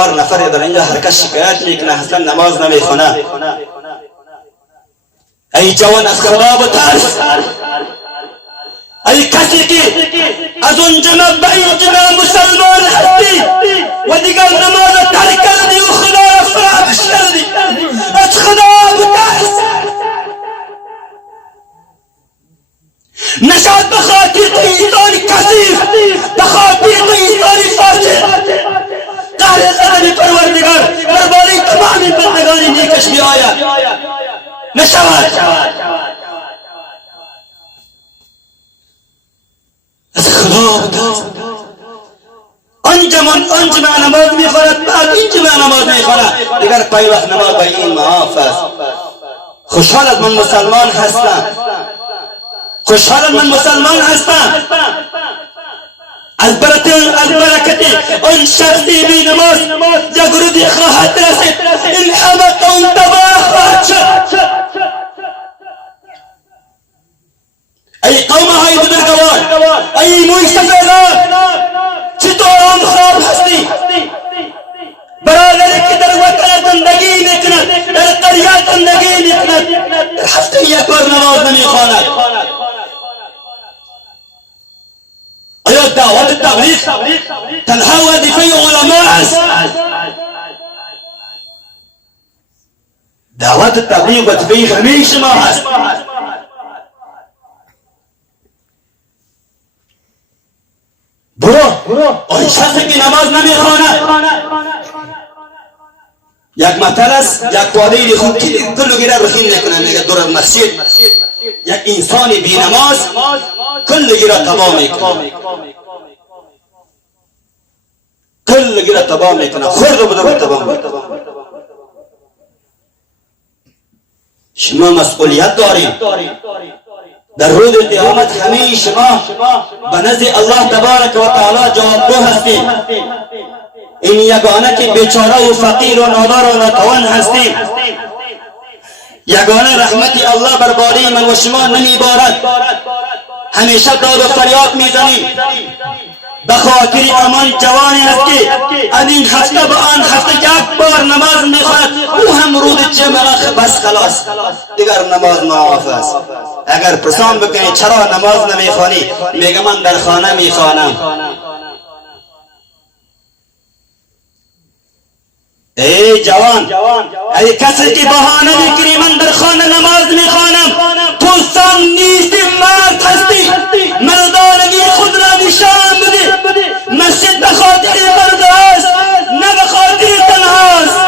4 نفر در اینجا هر کس شکایت میکنه اصلا نماز نمیخونه. ای جوان از خدا بترس، ای کسی که از اون جناب به این جناب مسلمان هستی و دیگر نماز ترک کردی و خدا را فراموش کردی، از خدا بترس. نشاط بخاطر انسان کثیف، بخاطر انسان فاسد، قهر قدم پروردگار درباره تمام بندگان نیکش می آید. نشود از خدا بترس. آن جمع نماز می خواند، بعد این جمع نماز می خواند، دیگر پای وقت نماز به این معاف است. خوشحال از من مسلمان هستم، خوشحال من مسلمان هستم از برکت آن شخصی بی نماز یک روزی خواهد رسید این همه قوم تباه خواهد شد. ای قوم های بزرگوار، ای موی سفیدان، چطور آن خراب هستی؟ برادری که در وطن زندگی میکند، در قریه زندگی میکند، در هفته یک بار نماز نمیخواند. آیا دعوت تبلیغ تنها وظیفه علما است؟ دعوت تبلیغ وظیفه همه شما است. برو آن شخصی که نماز نمیخواند، یک مثل است، یک واده خوب که کلو گیره رخین میکنه، میگه دور از مسجد یک انسان بی نماز کل گیره تباه میکنه، کل گیره تباه میکنه، خرد و بزرگ تباه میکنه. شما مسئولیت دارید، در روز قیامت همه شما به نزد الله تبارک و تعالی جوابگو هستید. این یگانه که بیچاره و فقیر و نادار و ناتوان هستیم، یگانه رحمت الله بر باره من و شما نمیبارد. همیشه داد و فریاد میزنیم به خاطر امان جوانی است که از این هفته به آن هفته یک بار نماز میخواند، او هم روز جمعه بس خلاص دیگر نماز معاف است. اگر پرسان بکنی چرا نماز نمیخوانی، میگه من در خانه میخوانم. ای جوان، ای کسی که بهانه میکنی من در خانه نماز میخوانم، تو سن نیستی، مرد هستی. مردانگی خود را نشان بده. مسجد به خاطر مرد است، نه به خاطر تنهاست.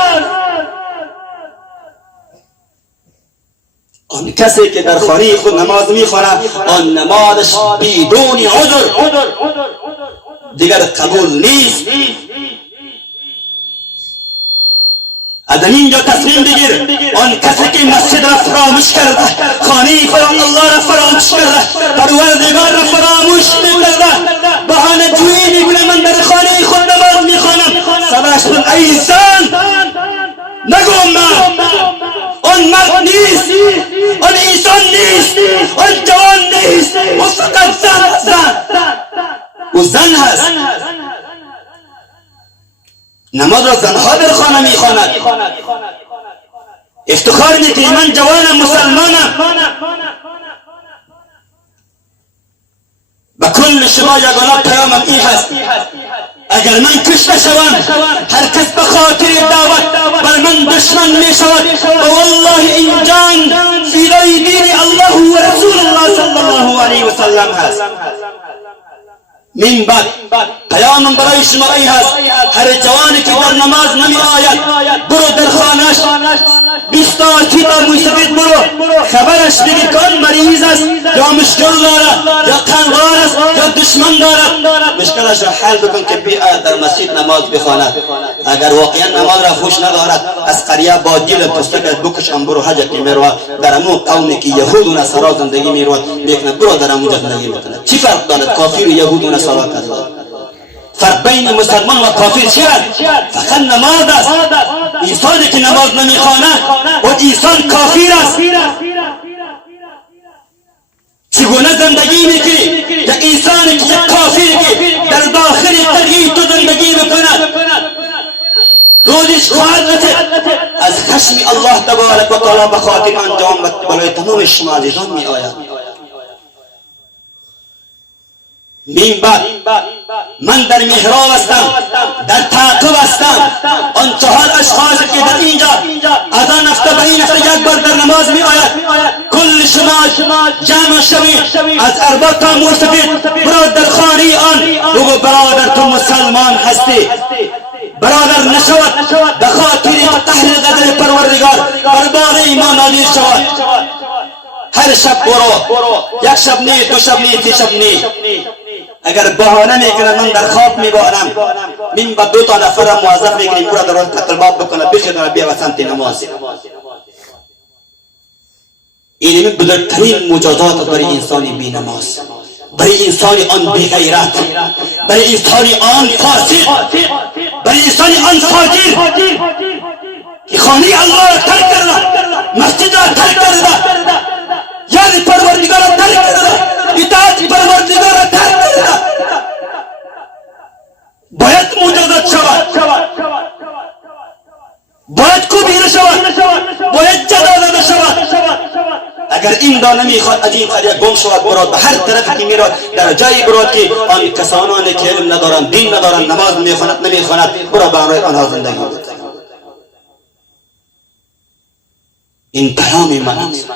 آن کسی که در خانه خود نماز میخواند، آن نمازش بدون عذر دیگر قبول نیست. از اینجا تصمیم بگیر، آن کسی که مسجد را فراموش کرده، خانه الله را فراموش کرده، پروردگار را فراموش میکرده، بهانه جویی میکنه من در خانه خود نماز میخوانم، سبش کن ای زن، نگو من، آن مرد نیست، آن انسان نیست، آن جوان نیست، او فقط زن او زن هست. نماز را زنها در خانه میخواند. افتخار میکنی من جوانم، مسلمانم. به کل شما یگانه پیامم این هست، اگر من کشته شوم، هر کس به خاطر دعوت بر من دشمن میشود، و والله این جان فدای دین الله و رسول الله صلی الله علیه و سلم هست. من بعد پیامم برای شما این هست، هر جوانی که در نماز نمی آید، برو در خانهش 20 تا 30 تا موسیقی برو خبرش بگی که آن مریض است، یا مشکل دارد، یا قنقار است، یا دشمن دارد، مشکلش را حل بکن که بیاید در مسجد نماز بخواند. اگر واقعا نماز را خوش ندارد، از قریه با دل پستکش بکشم برو حج که میروه، در امون قومی که یهود و نصارا زندگی میروند میکنه، برو در امون زندگی میکنه. چی فرق دارد کافر و یهود و نصارا؟ فرق بین مسلمان و کافر چی است؟ فقط نماز است. انسانی که نماز نمیخواند و انسان کافر است. چگونه زندگی میکنی یک انسانی که یک کافری که در داخل قریه تو زندگی میکند، روزش خواهد رسید از خشم الله تبارک و تعالی به خاطر انجام برای تمام شما عزیزان می آید. من بعد من در محراب هستم، در تعقب هستم. آن 4 اشخاصی که در اینجا از آن هفته به این هفته یک بار در نماز می آید، کل شما جمع شوید از ارباب تا مرتفید برادر خانی آن بگو برادر تو مسلمان هستی، برادر نشود به خاطر تحلیل قدر پروردگار بر بار ایمان نازل شود. هر شب برو، یک شب نه، 2 شب نه، 3 شب نه. اگر بهانه میکنه من در خواب میبارم، من با 2 تا نفر موظف میکنیم برو در قتل باب بکنه بخیدن بیا و سمت نماز. این بزرگترین مجازات برای انسانی بی نماز، برای انسانی آن بی غیرت، برای انسانی آن فاسق، برای انسانی آن فاجر که خانه الله را ترک کرده، مسجد را ترک کرده، یعنی پروردگار را ترک کرده، اطاعت پروردگار را ترک کرده. باید مجازات شود، باید کوبیده شود، باید جزا داده شود. اگر این دانه میخواد از این قریه گم شود براد به هر طرفی که میراد، در جایی براد که آن کسانانی که علم ندارند، دین ندارند، نماز نمیخواند برا به امر آنها زندگی بود. این پیام من است.